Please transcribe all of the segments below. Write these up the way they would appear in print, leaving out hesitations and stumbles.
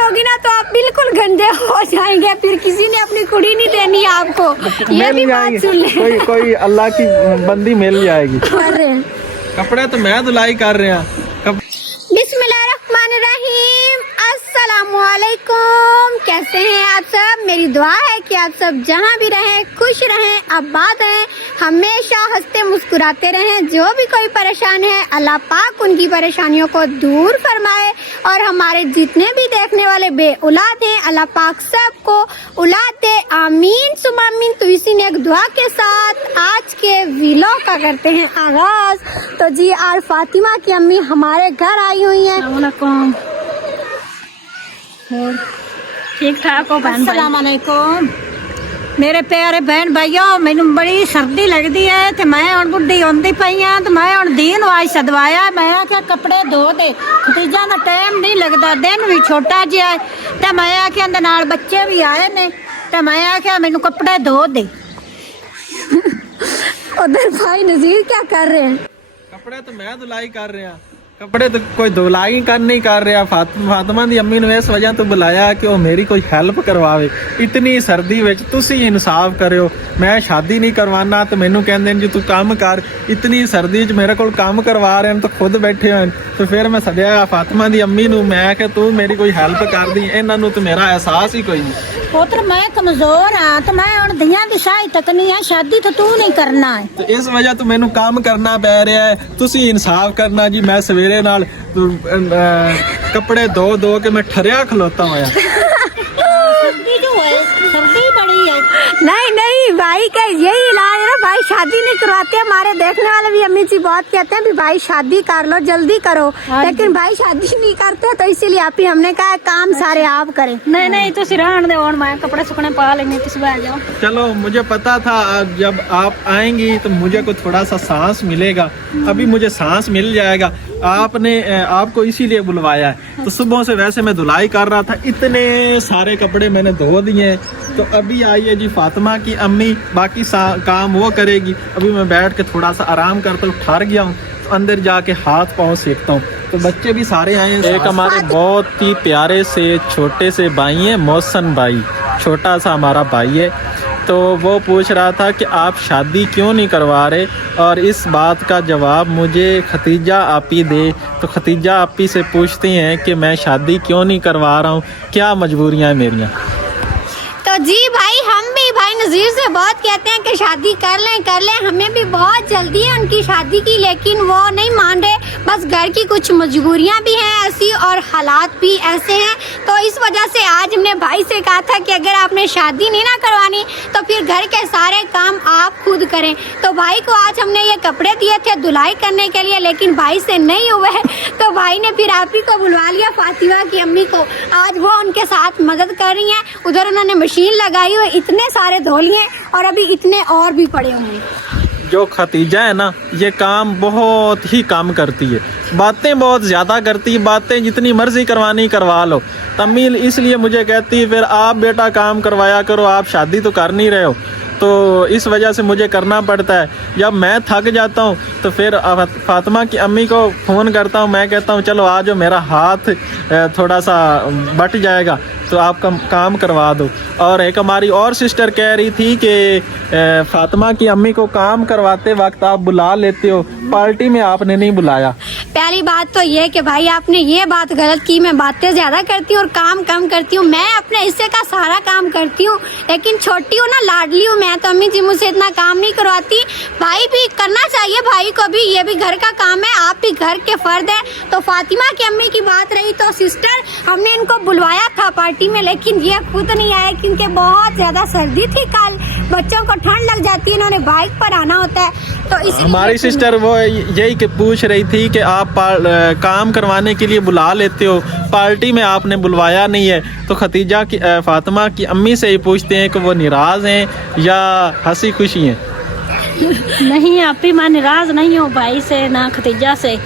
होगी ना तो आप बिल्कुल गंदे हो जाएंगे, फिर किसी ने अपनी कुड़ी नहीं देनी आपको। ये भी बात सुन ले। कोई अल्लाह की बंदी मिल जाएगी। कपड़े तो मैं धुलाई कर रहा। बिस्मिल्लाहिर्रहमानिर्रहीम, अस्सलामुअलैकुम। कैसे हैं आप सब? मेरी दुआ है कि आप सब जहां भी रहें खुश रहें, आबाद रहें, हमेशा हंसते मुस्कुराते रहें। जो भी कोई परेशान है अल्लाह पाक उनकी परेशानियों को दूर फरमाए, और हमारे जितने भी देखने वाले बे औलाद हैं अल्लाह पाक सबको औलाद दे, आमीन सुम आमीन। तो इसी ने एक दुआ के साथ आज के व्लॉग का करते हैं आगाज। तो जी आज फातिमा की अम्मी हमारे घर आई हुई हैं। ठीक ठाक हो बहन भाई? अस्सलाम वालेकुम। मेरे प्यारे बहन भाइयों, मैनू बड़ी सर्दी लगती है तो मैं हुण बुढ़ी होंदी पई हां, तो मैं हुण दीन वाज सदवाया। मैं आख्या कपड़े धो दे, खतीजा दा टाइम नहीं लगता, दिन भी छोटा जिहा है, तो मैं आख्या अंदर नाल बच्चे भी आए ने, तो मैं आख्या मैनू कपड़े धो दे। उधर भाई नजीर क्या कर रहे हैं? कपड़े तो मैं धुलाई कर रहा। कपड़े तो कोई धुलाई नहीं कर रहा। फातिमा दी अम्मी ने इस वजह तो बुलाया कि वो मेरी कोई हेल्प करवावे। इतनी सर्दी विच तुसी इंसाफ करो, मैं शादी नहीं करवाना तो मैनू कहंदे जी तू काम कर। इतनी सर्दी च मेरे को काम करवा रहे हैं तो खुद बैठे हो। तो फिर मैं सद्या फातिमा दी अम्मी नू, मैं कि तू मेरी कोई हेल्प कर दी। इन्हां नू तो मेरा एहसास ही कोई नहीं। पुत्र मैं कमजोर हाँ, तो मैं हुण दियां दी शाही तक नहीं है, शादी तो तू नहीं करना है। तो इस वजह तो मैनू काम करना पै रहा है। तुसी इंसाफ करना जी। मैं सवेरे नाल कपड़े धो के मैं ठरिया खलोता हुआ। सर्दी जो है, सर्दी बड़ी है। नहीं भाई का यही इलाज है ना, भाई शादी नहीं करवाते। हमारे देखने वाले भी अम्मी जी बहुत कहते हैं भी भाई शादी कर लो, जल्दी करो, लेकिन भाई शादी नहीं करते, तो इसीलिए आप ही हमने कहा काम सारे आप करें। नहीं तुसी रहन दे, और मैं कपड़े सुखने पा लेंगे, तुसी आ जाओ। चलो, मुझे पता था जब आप आएंगी तो मुझे को थोड़ा सा सांस मिलेगा। अभी मुझे सांस मिल जाएगा। आपने आपको इसीलिए बुलवाया है। तो सुबह से वैसे मैं धुलाई कर रहा था, इतने सारे कपड़े मैंने धो दिए। तो अभी आई है जी फातिमा की अम्मी, बाकी काम वो करेगी। अभी मैं बैठ के थोड़ा सा आराम करता हूँ, ठहर गया हूँ, तो अंदर जाके हाथ पाँव सेकता हूँ। तो बच्चे भी सारे आए हैं। एक हमारे बहुत ही प्यारे से छोटे से भाई हैं, मोहसन भाई, छोटा सा हमारा भाई है। तो वो पूछ रहा था कि आप शादी क्यों नहीं करवा रहे, और इस बात का जवाब मुझे खतीजा आपी दे। तो खतीजा आपी से पूछती हैं कि मैं शादी क्यों नहीं करवा रहा हूँ, क्या मजबूरियाँ हैं मेरियाँ। तो जी भाई हम भी भाई नजीर से बहुत कहते हैं कि शादी कर लें। हमें भी बहुत जल्दी है उनकी शादी की, लेकिन वो नहीं मान रहे। बस घर की कुछ मजबूरियां भी हैं ऐसी, और हालात भी ऐसे हैं। तो इस वजह से आज हमने भाई से कहा था कि अगर आपने शादी नहीं ना करवानी तो फिर घर के सारे काम आप खुद करें। तो भाई को आज हमने ये कपड़े दिए थे धुलाई करने के लिए, लेकिन भाई से नहीं हुए। तो भाई ने फिर आप ही को बुलवा लिया, फातिमा की अम्मी को। आज वो उनके साथ मदद कर रही हैं। उधर उन्होंने मशीन लगाई हुई, इतने सारे धो लिए, और अभी इतने और भी पड़े हुए हैं। जो खतीजा है ना, ये काम बहुत ही कम करती है, बातें बहुत ज़्यादा करती है। बातें जितनी मर्जी करवानी करवा लो। तमील इसलिए मुझे कहती है फिर आप बेटा काम करवाया करो, आप शादी तो कर नहीं रहे हो। तो इस वजह से मुझे करना पड़ता है। जब मैं थक जाता हूँ तो फिर फातिमा की अम्मी को फ़ोन करता हूँ। मैं कहता हूँ चलो आज मेरा हाथ थोड़ा सा बट जाएगा तो आप काम करवा दो। और एक हमारी और सिस्टर कह रही थी कि फातिमा की अम्मी को काम करवाते वक्त आप बुला लेते हो, पार्टी में आपने नहीं बुलाया। पहली बात तो ये कि भाई आपने ये बात गलत की, मैं बातें ज़्यादा करती हूँ और काम कम करती हूँ। मैं अपने हिस्से का सारा काम करती हूँ, लेकिन छोटी हूँ ना, लाडली हूँ मैं, तो अम्मी जी मुझसे इतना काम नहीं करवाती। भाई भी करना चाहिए, भाई को भी, ये भी घर का काम है, आप भी घर के फर्द है। तो फातिमा की अम्मी की बात रही तो सिस्टर हमने इनको बुलवाया था पार्टी में, लेकिन ये खुद नहीं आए क्योंकि बहुत ज़्यादा सर्दी थी। कल बच्चों को ठंड लग जाती है, इन्होंने बाइक पर आना होता है। तो हमारी सिस्टर वो यही पूछ रही थी कि आप काम करवाने के लिए बुला लेते हो, पार्टी में आपने बुलवाया नहीं है। तो खतीजा की फातिमा की अम्मी से ही पूछते हैं कि वो नाराज़ हैं या हंसी खुशी हैं। नहीं आप ही, मैं नाराज नहीं हूँ भाई से ना खतीजा से।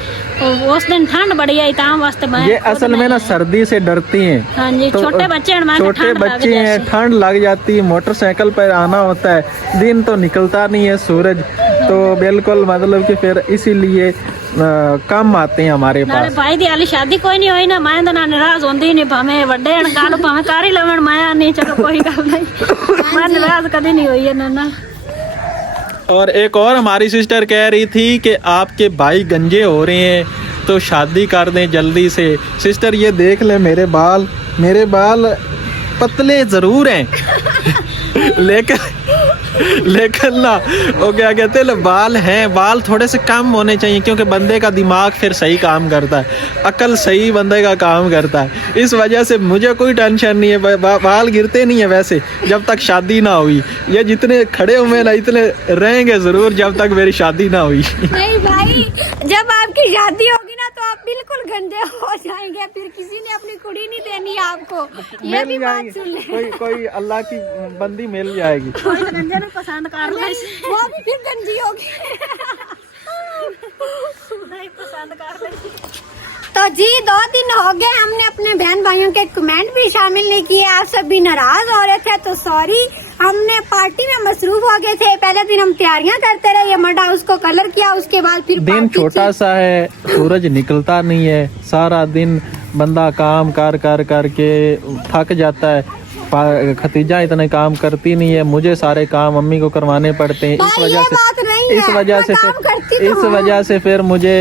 उस दिन ठंड बड़ी आई ताम वास्ते मैं ये असल में ना सर्दी से डरती हैं। हाँ जी, तो छोटे बच्चे हैं, ठंड लग जाती है, मोटरसाइकिल पर आना होता है, दिन तो निकलता नहीं है सूरज। तो बिल्कुल मतलब कि फिर इसीलिए कम आते हैं हमारे नाले पास। भाई दी हाली शादी कोई नहीं हुई ना, मैं तो ना नाराज होंदी नहीं, भाਵੇਂ ਵੱਡੇ ਹਣ ਗੱਲ ਭਾਵੇਂ ਕਰ ਹੀ ਲਵਣ, ਮੈਂ ਨਹੀਂ ਚਲੋ ਕੋਈ ਗੱਲ नहीं, मैं नाराज कभी नहीं हुई है ना। और एक और हमारी सिस्टर कह रही थी कि आपके भाई गंजे हो रहे हैं तो शादी कर दें जल्दी से। सिस्टर ये देख ले मेरे बाल पतले ज़रूर हैं लेकिन ना वो क्या कहते हैं, बाल हैं, बाल थोड़े से कम होने चाहिए क्योंकि बंदे का दिमाग फिर सही काम करता है, अकल सही बंदे का काम करता है। इस वजह से मुझे कोई टेंशन नहीं है, बाल गिरते नहीं है वैसे जब तक शादी ना हुई। ये जितने खड़े हुए ना इतने रहेंगे ज़रूर जब तक मेरी शादी ना हुई। नहीं भाई, जब आपकी शादी होगी ना तो आप बिल्कुल गंदे हो जाएंगे, फिर किसी ने अपनी कुड़ी नहीं देनी आपको, ये भी बात सुन ले। कोई अल्लाह की बंदी मिल जाएगी। गंजे ਨੂੰ पसंद कर ले, वो भी फिर गंजी होगी। नहीं पसंद कर ले। तो जी 2 दिन हो गए हमने अपने बहन भाइयों के कमेंट भी शामिल नहीं किए, आप सब भी नाराज हो रहे थे तो सॉरी, हमने पार्टी में मसरूफ हो गए थे। पहले दिन हम तैयारियां करते रहे, ये मडा उसको कलर किया, उसके बाद फिर दिन पार्टी छोटा सा है, सूरज निकलता नहीं है, सारा दिन बंदा काम कर के थक जाता है। खतीजा इतने काम करती नहीं है, मुझे सारे काम मम्मी को करवाने पड़ते हैं। भाई, ये बात नहीं है, इस वजह से फिर मुझे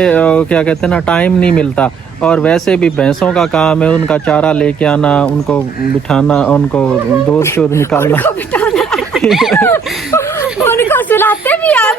क्या कहते हैं ना, टाइम नहीं मिलता। और वैसे भी भैंसों का काम है, उनका चारा लेके आना, उनको बिठाना, उनको दूध निकालना उनको सुलाते भी आप।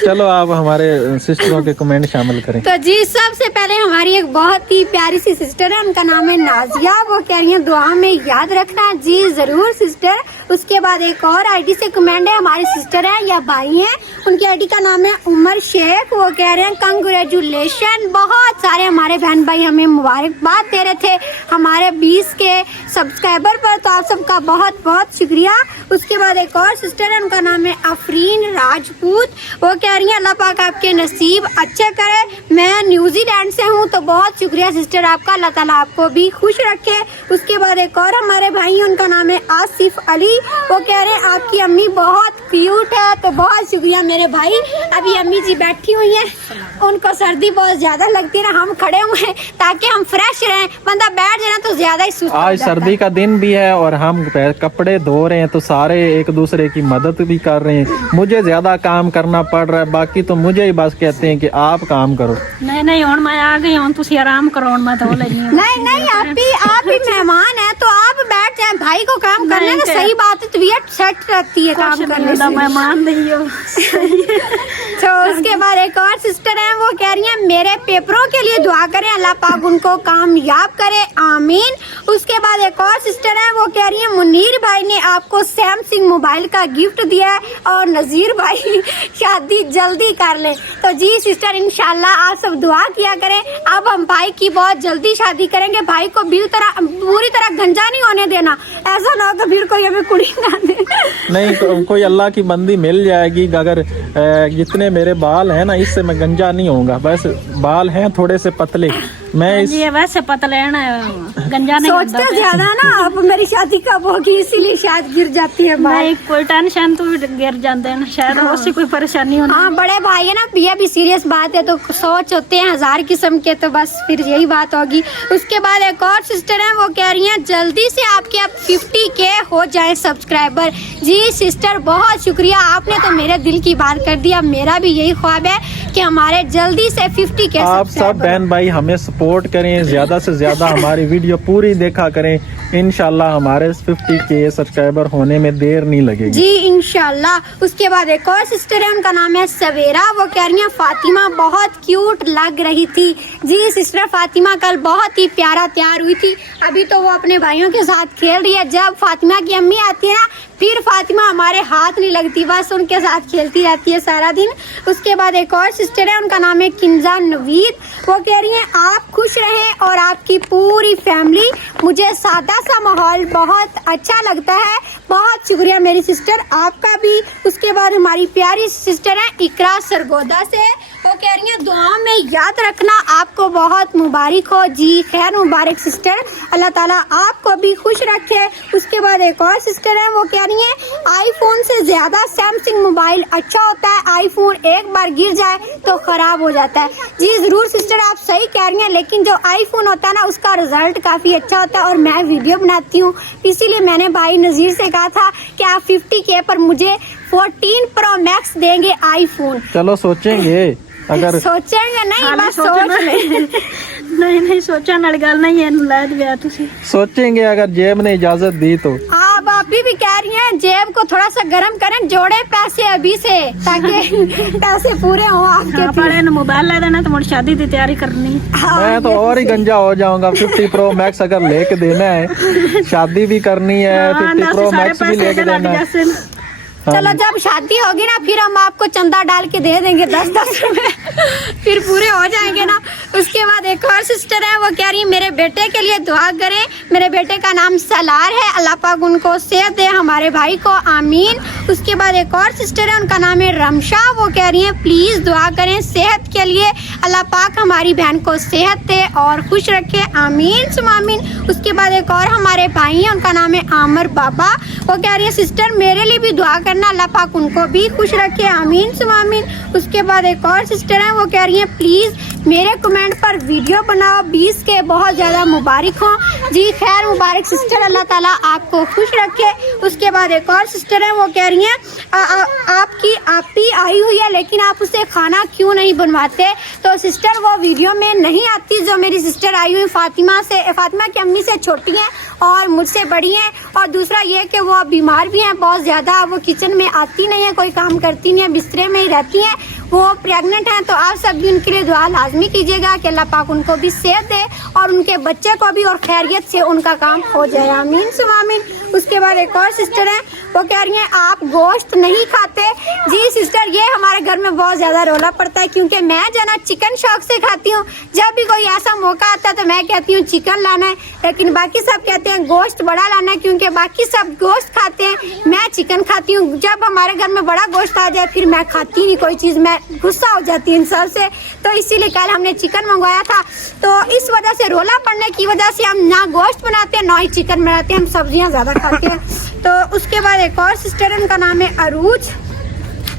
चलो आप हमारे सिस्टरों के कमेंट शामिल करें। तो जी सबसे पहले हमारी एक बहुत ही प्यारी सी सिस्टर है, उनका नाम है नाजिया, वो कह रही है दुआ में याद रखना। जी जरूर सिस्टर। उसके बाद एक और आईडी से कमेंट है, हमारी सिस्टर है या भाई हैं, उनकी आईडी का नाम है उमर शेख, वो कह रहे हैं कंग्रेचुलेशन। बहुत सारे हमारे बहन भाई हमें मुबारकबाद दे रहे थे हमारे 20 के सब्सक्राइबर पर, तो आप सबका बहुत बहुत शुक्रिया। उसके बाद एक और सिस्टर है, उनका नाम है अफरीन राजपूत, वो कह रही है अल्लाह पाक आपके नसीब अच्छे करे। मैं न्यूजीलैंड से हूँ, तो बहुत शुक्रिया सिस्टर आपका, अल्लाह ताला आपको भी खुश रखे। उसके बाद एक और हमारे भाई हैं, उनका नाम है आसिफ अली, वो कह रहे हैं आपकी अम्मी बहुत क्यूट है, तो बहुत शुक्रिया मेरे भाई। अभी अम्मी जी बैठी हुई हैं, उनको सर्दी बहुत ज्यादा लगती है ना, हम खड़े हुए हैं ताकि हम फ्रेश रहें, बंदा बैठ जाए तो ज्यादा ही सुस्त हो आज जाता है। सर्दी का दिन भी है और हम कपड़े धो रहे हैं, तो सारे एक दूसरे की मदद भी कर रहे हैं। मुझे ज्यादा काम करना पड़ रहा है, बाकी तो मुझे ही बस कहते हैं कि आप काम करो। नहीं हुण मैं आ गई, हुण तुसी आराम करो, हुण मैं धो लेनी हूं। नहीं आप भी मेहमान हैं, तो आप बैठ जाए, भाई को काम करने में सही बात है, तबीयत सेट रहती है काम करने से। मैं मान रही हूँ। तो उसके बाद एक और सिस्टर है, वो कह रही है मेरे पेपरों के लिए दुआ करें, अल्लाह पाक उनको कामयाब करे, आमीन। उसके बाद एक और सिस्टर है, वो कह रही है मुनीर भाई ने आपको सैमसंग मोबाइल का गिफ्ट दिया है और नजीर भाई शादी जल्दी कर ले। तो जी सिस्टर इंशाल्लाह आप सब दुआ किया करें, अब हम भाई की बहुत जल्दी शादी करेंगे। भाई को पूरी तरह गंजा नहीं होने देना, ऐसा ना हो कि फिर कोई हमें कुड़ी ना दे। नहीं, कोई अल्लाह की बंदी मिल जाएगी। अगर जितने मेरे बाल हैं ना, इससे मैं गंजा नहीं होऊंगा, बस बाल हैं थोड़े से पतले, मैं इस ये वैसे पतले है ना, गंजा नहीं होता। सोचते ज्यादा ना आप मेरी शादी कब होगी, इसीलिए शायद गिर जाती है बाल। नहीं कोई टेंशन, तो गिर जाते हैं ना, शायद उससे कोई परेशानी होना। हाँ बड़े भाई है ना, ये भी सीरियस बात है, तो सोच होते हैं 1000 किस्म के, तो बस फिर यही बात होगी। उसके बाद एक और सिस्टर है, वो कह रही हैं जल्दी से आपके अब 50K हो जाए सब्सक्राइबर। जी सिस्टर बहुत शुक्रिया, आपने तो मेरे दिल की बात कर दी। अब मेरा भी यही ख्वाब है कि हमारे जल्दी से 50K आप सब बहन भाई हमें सपोर्ट करें, ज्यादा से ज्यादा हमारी वीडियो पूरी देखा करें, इंशाल्लाह हमारे 50K सब्सक्राइबर होने में देर नहीं लगेगी। जी इंशाल्लाह। उसके बाद एक और सिस्टर है, उनका नाम है सवेरा, वो कह रही है फातिमा बहुत क्यूट लग रही थी। जी सिस्टर फातिमा कल बहुत ही प्यारा तैयार हुई थी, अभी तो वो अपने भाइयों के साथ खेल रही है। जब फातिमा की अम्मी आती है ना, फिर फातिमा हमारे हाथ नहीं लगती, बस उनके साथ खेलती रहती है सारा दिन। उसके बाद एक और सिस्टर है, उनका नाम है किंजा नवीद, वो कह रही है आप खुश रहें और आपकी पूरी फैमिली। मुझे सादा सा माहौल बहुत अच्छा लगता है। बहुत शुक्रिया मेरी सिस्टर आपका भी। उसके बाद हमारी प्यारी सिस्टर है इकरा सरगोदा से, वो कह रही है दुआ में याद रखना, आपको बहुत मुबारक हो। जी खैर मुबारक सिस्टर, अल्लाह ताला आपको भी खुश रखे। उसके बाद एक और सिस्टर है, वो कह रही है आईफोन से ज़्यादा सैमसंग मोबाइल अच्छा होता है, आईफोन एक बार गिर जाए तो ख़राब हो जाता है। जी ज़रूर सिस्टर आप सही कह रही हैं, लेकिन जो आईफोन होता है ना उसका रिजल्ट काफ़ी अच्छा होता है। और मैं वीडियो बनाती हूँ, इसीलिए मैंने भाई नज़ीर से कहा था कि आप 50K पर मुझे 14 प्रो मैक्स देंगे आईफोन। चलो सोचेंगे, अगर सोचेंगे नहीं बस सोच ले। नहीं सोचा नाल गल नहीं है ला दिया तुसी। सोचेंगे अगर जेब ने इजाजत दी तो। आप अभी भी कह रही हैं जेब को थोड़ा सा गर्म करें, जोड़े पैसे अभी से ताकि पैसे पूरे हों आपके। पर मोबाइल ला देना तो मुझे शादी की तैयारी करनी है। मैं तो और ही गंजा हो जाऊंगा। 50 प्रो मैक्स अगर लेके देना है, शादी भी करनी है, 50 प्रो मैक्स भी लेके देना है। चलो जब शादी होगी ना फिर हम आपको चंदा डाल के दे देंगे 10-10 रुपए, फिर पूरे हो जाएंगे ना। उसके बाद एक और सिस्टर है, वो कह रही है मेरे बेटे के लिए दुआ करें। मेरे बेटे का नाम सलार है, अल्लाह पाक उनको सेहत दे, हमारे भाई को आमीन। उसके बाद एक और सिस्टर है, उनका नाम है रमशा, वो कह रही है प्लीज़ दुआ करें सेहत के लिए, अल्लाह पाक हमारी बहन को सेहत दे और खुश रखे, आमीन सुम आमीन। उसके बाद एक और हमारे भाई हैं, उनका नाम है आमर बाबा, वो कह रही है सिस्टर मेरे लिए भी दुआ करना, अल्लाह पाक उनको भी खुश रखे, आमीन सुम आमीन। उसके बाद एक और सिस्टर हैं, वो कह रही हैं प्लीज़ मेरे कमेंट पर वीडियो बनाओ, 20 के बहुत ज़्यादा मुबारक हो। जी खैर मुबारक सिस्टर, अल्लाह ताला आपको खुश रखे। उसके बाद एक और सिस्टर हैं, वो कह रही हैं आपकी आपी आई हुई है लेकिन आप उसे खाना क्यों नहीं बनवाते। तो सिस्टर वो वीडियो में नहीं आती, जो मेरी सिस्टर आई हुई फातिमा की अम्मी से छोटी हैं और मुझसे बड़ी हैं। और दूसरा ये कि वो बीमार भी हैं बहुत ज़्यादा, वो किचन में आती नहीं है, कोई काम करती नहीं है, बिस्तरे में ही रहती हैं, वो प्रेग्नेंट हैं। तो आप सब भी उनके लिए दुआ लाजमी कीजिएगा कि अल्लाह पाक उनको भी सेहत दे और उनके बच्चे को भी और खैरियत से उनका काम हो जाए, आमीन सुम आमीन। उसके बाद एक और सिस्टर हैं, वो कह रही हैं आप गोश्त नहीं खाते। जी सिस्टर ये हमारे घर में बहुत ज़्यादा रौला पड़ता है, क्योंकि मैं जो ना चिकन शौक से खाती हूँ। जब भी कोई ऐसा मौका आता है तो मैं कहती हूँ चिकन लाना है, लेकिन बाकी सब कहते हैं गोश्त बड़ा लाना है, क्योंकि बाकी सब गोश्त खाते हैं, मैं चिकन खाती हूँ। जब हमारे घर में बड़ा गोश्त आ जाए फिर मैं खाती नहीं कोई चीज़, मैं गुस्सा हो जाती हूँ इन सब से। तो इसीलिए कल हमने चिकन मंगवाया था, तो इस वजह से रोला पड़ने की वजह से हम ना गोश्त बनाते हैं ना ही चिकन बनाते हैं, हम सब्जियाँ ज़्यादा खाते हैं। तो उसके बाद एक और सिस्टर है, उनका नाम है अरूज,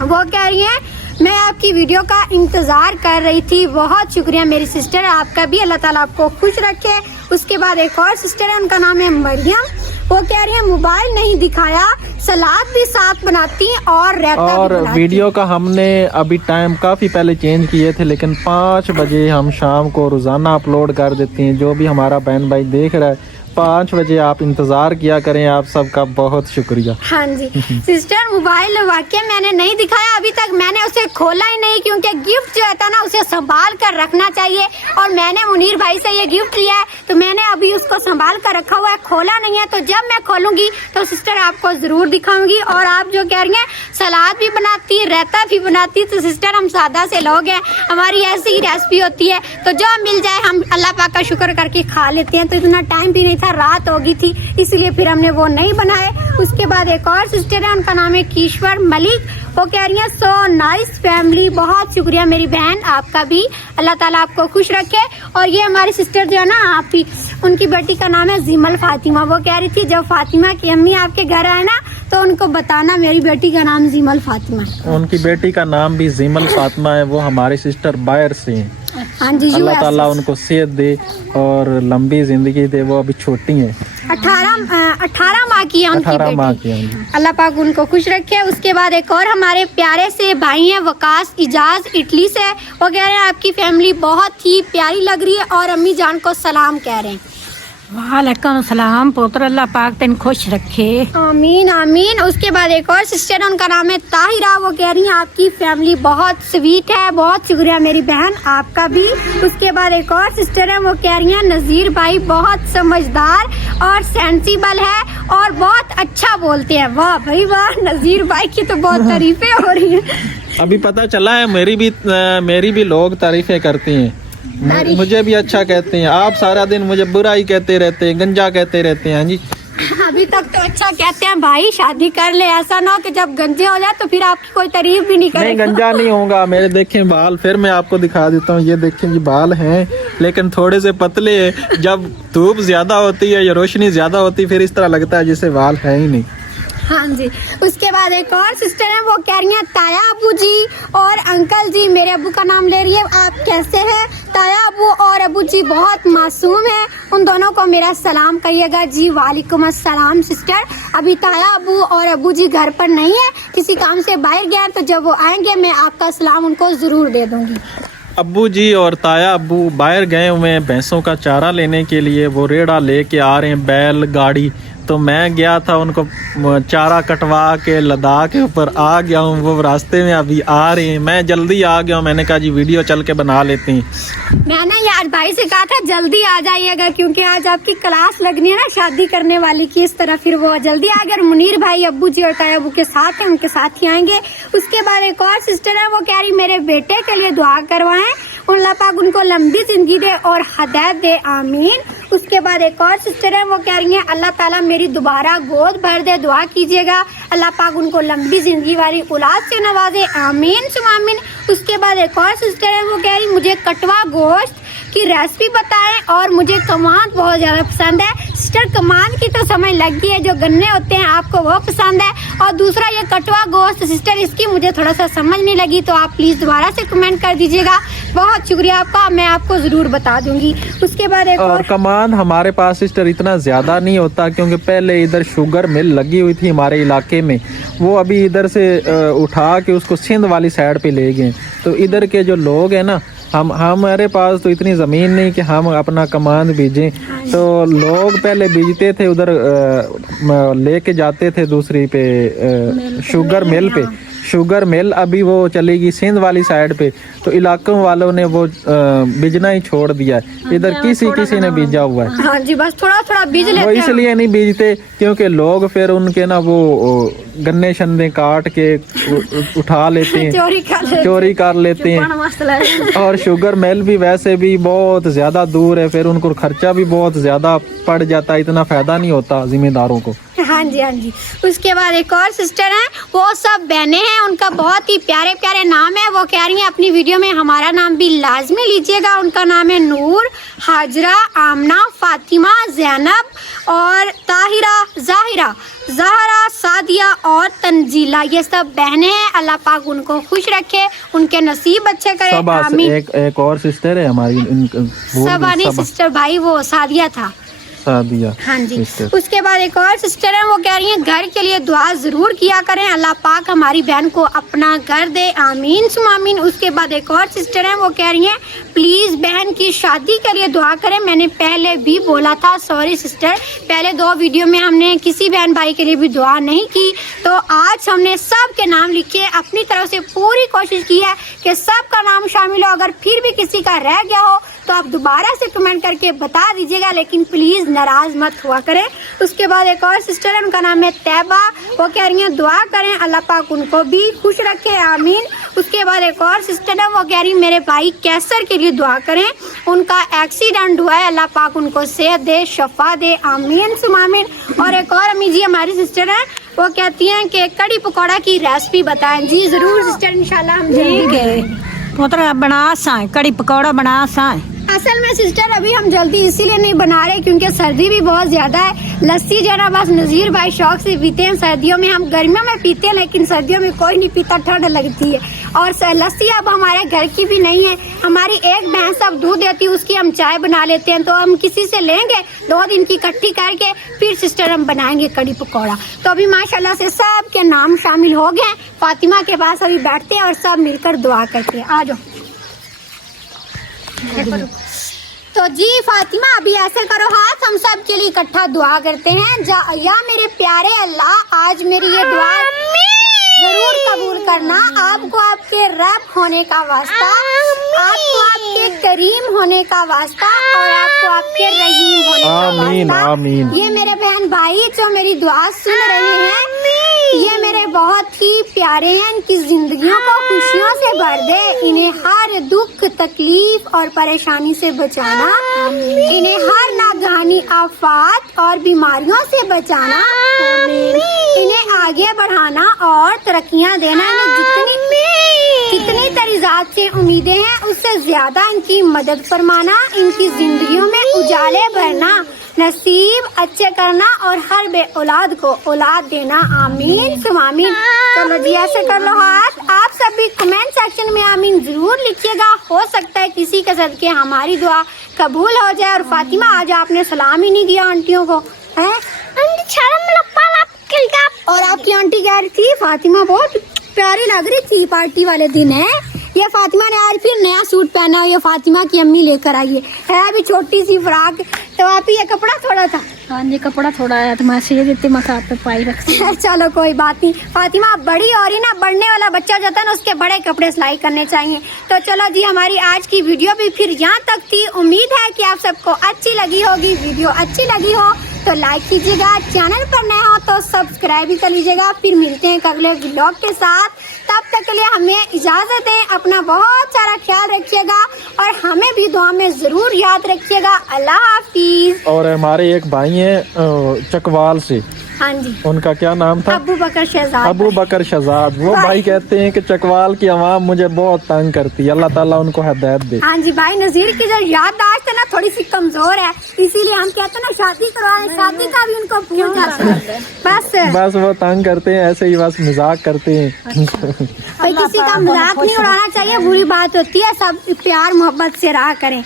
वो कह रही हैं मैं आपकी वीडियो का इंतज़ार कर रही थी। बहुत शुक्रिया मेरी सिस्टर, आपका भी, अल्लाह ताला आपको खुश रखे। उसके बाद एक और सिस्टर है, उनका नाम है मरियम, वो कह रही है मोबाइल नहीं दिखाया, सलाद भी साथ बनाती और रायता और भी बनाती। वीडियो का हमने अभी टाइम काफ़ी पहले चेंज किए थे, लेकिन 5 बजे हम शाम को रोज़ाना अपलोड कर देते हैं। जो भी हमारा बहन भाई देख रहा है 5 बजे आप इंतज़ार किया करें। आप सबका बहुत शुक्रिया। हाँ जी सिस्टर, मोबाइल वाकई मैंने नहीं दिखाया अभी तक, मैंने उसे खोला ही नहीं, क्योंकि गिफ्ट जो है ना उसे संभाल कर रखना चाहिए। और मैंने मुनीर भाई से ये गिफ्ट लिया है तो मैंने अभी उसको संभाल कर रखा हुआ है, खोला नहीं है। तो जब मैं खोलूंगी तो सिस्टर आपको ज़रूर दिखाऊंगी। और आप जो कह रही हैं सलाद भी बनाती, रायता भी बनाती, तो सिस्टर हम सादा से लोग हैं, हमारी ऐसी ही रेसिपी होती है, तो जो मिल जाए हम अल्लाह पाक का शुक्र करके खा लेते हैं। तो इतना टाइम भी नहीं था, रात हो गई थी, इसलिए फिर हमने वो नहीं बनाए। उसके बाद एक और सिस्टर है, उनका नाम है कीश्वर मलिक, वो कह रही है सो नाइस फैमिली। बहुत शुक्रिया मेरी बहन, आपका भी, अल्लाह ताला आपको खुश रखे। और ये हमारी सिस्टर जो है ना आप ही, उनकी बेटी का नाम है जिमल फातिमा, वो कह रही थी जब फातिमा की अम्मी आपके घर आए ना तो उनको बताना मेरी बेटी का नाम जिमल फातिमा है। उनकी बेटी का नाम भी जिमल फातिमा है, वो हमारी सिस्टर बाहर से हैं। हाँ जी, अल्लाह ताला उनको सेहत दे और लंबी जिंदगी दे, वो अभी छोटी हैं, 18 माह की है उनकी 18 माह बेटी। की हैं। अल्लाह पाक उनको खुश रखे। उसके बाद एक और हमारे प्यारे से भाई हैं वकास इजाज इटली से, वो कह रहे हैं आपकी फैमिली बहुत ही प्यारी लग रही है और अम्मी जान को सलाम कह रहे हैं। वालेकुम सलाम पुत्र, अल्लाह पाक तेन खुश रखे, आमीन आमीन। उसके बाद एक और सिस्टर है, उनका नाम है ताहिरा, वो कह रही हैं आपकी फैमिली बहुत स्वीट है। बहुत शुक्रिया मेरी बहन, आपका भी। उसके बाद एक और सिस्टर है, वो कह रही हैं नज़ीर भाई बहुत समझदार और सेंसिबल है और बहुत अच्छा बोलते हैं। वाह भाई वाह, नज़ीर भाई की तो बहुत तारीफें हो रही हैं। अभी पता चला है मेरी भी लोग तारीफें करती हैं। मुझे भी अच्छा कहते हैं। आप सारा दिन मुझे बुराई कहते रहते हैं, गंजा कहते रहते हैं जी। अभी तक तो अच्छा कहते हैं भाई, शादी कर ले, ऐसा ना हो कि जब गंजे हो जाए तो फिर आपकी कोई तारीफ भी नहीं नहीं, करेगा। गंजा नहीं होगा। मेरे देखें बाल, फिर मैं आपको दिखा देता हूँ। ये देखें जी, बाल हैं लेकिन थोड़े से पतले हैं। जब धूप ज्यादा होती है या रोशनी ज्यादा होती है फिर इस तरह लगता है जैसे बाल है ही नहीं। हाँ जी। उसके बाद एक और सिस्टर है, वो कह रही है ताया अबू जी और अंकल जी, मेरे अबू का नाम ले रही है, आप कैसे हैं? ताया अबू और अबू जी बहुत मासूम है, उन दोनों को मेरा सलाम कहिएगा जी। वालेकुम अस्सलाम सिस्टर। अभी ताया अबू और अबू जी घर पर नहीं है, किसी काम से बाहर गए, तो जब वो आएंगे मैं आपका सलाम उनको जरूर दे दूंगी। अब्बू जी और ताया अब्बू बाहर गए हुए हैं भैंसों का चारा लेने के लिए। वो रेड़ा लेके आ रहे हैं, बैल गाड़ी। तो मैं गया था उनको चारा कटवा के लदा के ऊपर आ गया हूँ। वो रास्ते में अभी आ रहे हैं, मैं जल्दी आ गया हूँ। मैंने कहा जी वीडियो चल के बना लेते हैं। मैंने यार भाई से कहा था जल्दी आ जाइएगा, क्योंकि आज आपकी क्लास लगनी है ना शादी करने वाली की, इस तरह फिर वो जल्दी आ गए। मुनीर भाई अब्बू जी और ताया अब्बू के साथ हैं, उनके साथ ही आएंगे। उसके बाद एक और सिस्टर है, वो कह रही मेरे बेटे के लिए दुआ करवाएं, अल्लाह पाक उनको लंबी जिंदगी दे और हदायत दे, आमीन। उसके बाद एक और सिस्टर है, वो कह रही है अल्लाह ताला मेरी दोबारा गोद भर दे, दुआ कीजिएगा, अल्लाह पाक उनको लंबी जिंदगी वाली औलाद से नवाजे, आमीन सुम आमीन। उसके बाद एक और सिस्टर है, वो कह रही मुझे कटवा गोश्त की रेसिपी बताएं और मुझे कमान बहुत ज्यादा पसंद है। सिस्टर कमान की तो समझ लग गई है, जो गन्ने होते हैं आपको वो पसंद है। और दूसरा ये कटवा गोश्त सिस्टर, इसकी मुझे थोड़ा सा समझ नहीं लगी, तो आप प्लीज दोबारा से कमेंट कर दीजिएगा। बहुत शुक्रिया आपका, मैं आपको जरूर बता दूंगी। उसके बाद एक और कमान हमारे पास सिस्टर इतना ज्यादा नहीं होता, क्योंकि पहले इधर शुगर मिल लगी हुई थी हमारे इलाके में। वो अभी इधर से उठा के उसको सिंध वाली साइड पे ले गए। तो इधर के जो लोग हैं ना, हमारे पास तो इतनी ज़मीन नहीं कि हम अपना कमान बीजें। तो लोग पहले बीजते थे, उधर लेके जाते थे दूसरी पे शुगर मिल पे। शुगर मिल अभी वो चलेगी सिंध वाली साइड पे, तो इलाकों वालों ने वो बीजना ही छोड़ दिया है। इधर किसी ने बीजा हुआ है। हाँ जी, बस थोड़ा थोड़ा बीज लेते हैं। वो इसलिए नहीं बीजते क्योंकि लोग फिर उनके ना वो गन्ने शन्ने काट के उठा लेते हैं, चोरी कर लेते हैं। और शुगर मिल भी वैसे भी बहुत ज्यादा दूर है, फिर उनको खर्चा भी बहुत ज्यादा पड़ जाता है, इतना फायदा नहीं होता जिम्मेदारों को। हाँ जी, हाँ जी। उसके बाद एक और सिस्टर हैं, वो सब बहनें हैं, उनका बहुत ही प्यारे प्यारे नाम है। वो कह रही हैं अपनी वीडियो में हमारा नाम भी लाजमी लीजिएगा। उनका नाम है नूर, हाजरा, आमना, फातिमा, जैनब और ताहिरा, जाहिरा, जहरा, सादिया और तंजीला। ये सब बहनें हैं, अल्लाह पाक उनको खुश रखे, उनके नसीब अच्छे करे, आमीन। एक और सिस्टर है हमारी, सबानी सिस्टर भाई, वो सादिया था। सादिया। हाँ जी। उसके बाद एक और सिस्टर है, वो कह रही हैं घर के लिए दुआ जरूर किया करें, अल्लाह पाक हमारी बहन को अपना घर दे, आमीन सुम आमीन। उसके बाद एक और सिस्टर है, वो कह रही हैं प्लीज बहन की शादी के लिए दुआ करें। मैंने पहले भी बोला था, सॉरी सिस्टर, पहले 2 वीडियो में हमने किसी बहन भाई के लिए भी दुआ नहीं की, तो आज हमने सब के नाम लिखे। अपनी तरफ से पूरी कोशिश की है कि सबका नाम शामिल हो। अगर फिर भी किसी का रह गया हो तो आप दोबारा से कमेंट करके बता दीजिएगा, लेकिन प्लीज नाराज मत हुआ करें। उसके बाद एक और सिस्टर है, उनका नाम है तैबा। वो कह रही हैं दुआ करें, अल्लाह पाक उनको भी खुश रखे, आमीन। उसके बाद एक और सिस्टर है, वो कह रही मेरे भाई कैसर के लिए दुआ करें, उनका एक्सीडेंट हुआ है, अल्लाह पाक उनको सेहत दे, शफा दे, आमीन सुम आमीन। और एक और अम्मी जी हमारी सिस्टर है, वो कहती हैं कि कड़ी पकौड़ा की रेसिपी बताएं। जी जरूर सिस्टर, इंशाल्लाह हम जल्दी पुत्र बना साए, कड़ी पकौड़ा बना साए। असल में सिस्टर अभी हम जल्दी इसीलिए नहीं बना रहे क्योंकि सर्दी भी बहुत ज्यादा है। लस्सी जो है ना बस नजीर भाई शौक से पीते हैं, सर्दियों में हम गर्मियों में पीते हैं, लेकिन सर्दियों में कोई नहीं पीता, ठंड लगती है। और लस्सी अब हमारे घर की भी नहीं है, हमारी एक भैंस अब दूध देती है, उसकी हम चाय बना लेते हैं। तो हम किसी से लेंगे 2 दिन की इकट्ठी करके, फिर सिस्टर हम बनाएंगे कड़ी पकौड़ा। तो अभी माशाल्लाह से सब के नाम शामिल हो गए। फातिमा के पास अभी बैठते हैं और सब मिलकर दुआ करते हैं। आ जाओ। तो जी फातिमा, अभी ऐसे करो हाथ, हम सब के लिए इकट्ठा दुआ करते हैं। या मेरे प्यारे अल्लाह, आज मेरी ये दुआ जरूर कबूल करना। आपको आपके रब होने का वास्ता, आपको आपके करीम होने का वास्ता और आपको आपके रहीम होने का वास्ता। आमीन। ये मेरे बहन भाई जो मेरी दुआ सुन रहे हैं, ये मेरे बहुत ही प्यारे हैं, इनकी जिंदगियों को खुशियों से भर दे, इन्हें हर दुख तकलीफ और परेशानी से बचाना, इन्हें हर नागहानी आफात और बीमारियों से बचाना, इन्हें आगे बढ़ाना और तरक्कियां देना, इन्हें जितनी तरीजात से उम्मीदें हैं उससे ज्यादा इनकी मदद फरमाना, इनकी जिंदगियों में उजाले भरना, नसीब अच्छे करना और हर बे औलाद को औलाद देना। आमीन सुम आमीन। चलो जी ऐसे कर लो हाथ। आप सभी कमेंट सेक्शन में आमीन जरूर लिखिएगा, हो सकता है किसी के सदके हमारी दुआ कबूल हो जाए। और फातिमा आज आपने सलाम ही नहीं दिया आंटियों को, हैं? और आपकी आंटी कह रही थी फातिमा बहुत प्यारी लग रही थी, पार्टी वाले दिन है ये फातिमा ने आज फिर नया सूट पहना हो, ये फातिमा की अम्मी लेकर आई है अभी छोटी सी फ्राक। तो आप ये कपड़ा थोड़ा था? हाँ ये कपड़ा थोड़ा आया तो मैं ये देती मसाज पे पाई रखती। चलो कोई बात नहीं, फातिमा बड़ी और ही ना बढ़ने वाला बच्चा जाता है ना, उसके बड़े कपड़े सिलाई करने चाहिए। तो चलो जी हमारी आज की वीडियो भी फिर यहाँ तक थी। उम्मीद है कि आप सबको अच्छी लगी होगी। वीडियो अच्छी लगी हो तो लाइक कीजिएगा, चैनल पर नए हो तो सब्सक्राइब भी कर लीजिएगा। फिर मिलते हैं अगले व्लॉग के साथ, तब तक के लिए हमें इजाजत है। अपना बहुत सारा ख्याल रखिएगा और हमें भी दुआ में जरूर याद रखिएगा। अल्लाह हाफिज। और हमारे एक भाई हैं चकवाल से, हाँ जी, उनका क्या नाम था? अबू बकर शहजाद। अबू बकर शहजाद। वो भाई कहते हैं कि चकवाल की आवाम मुझे बहुत तंग करती है, अल्लाह ताला उनको हिदायत दे। हाँ जी, भाई नजीर की जो याददाश्त है ना थोड़ी सी कमजोर है, इसीलिए हम कहते हैं ना शादी करवाएं, शादी का भी उनको भूल जाता है। बस वो तंग करते हैं, ऐसे ही बस मजाक करते हैं। भाई किसी का मजाक नहीं उड़ाना चाहिए, बुरी बात होती है। सब प्यार मोहब्बत से रहा करें।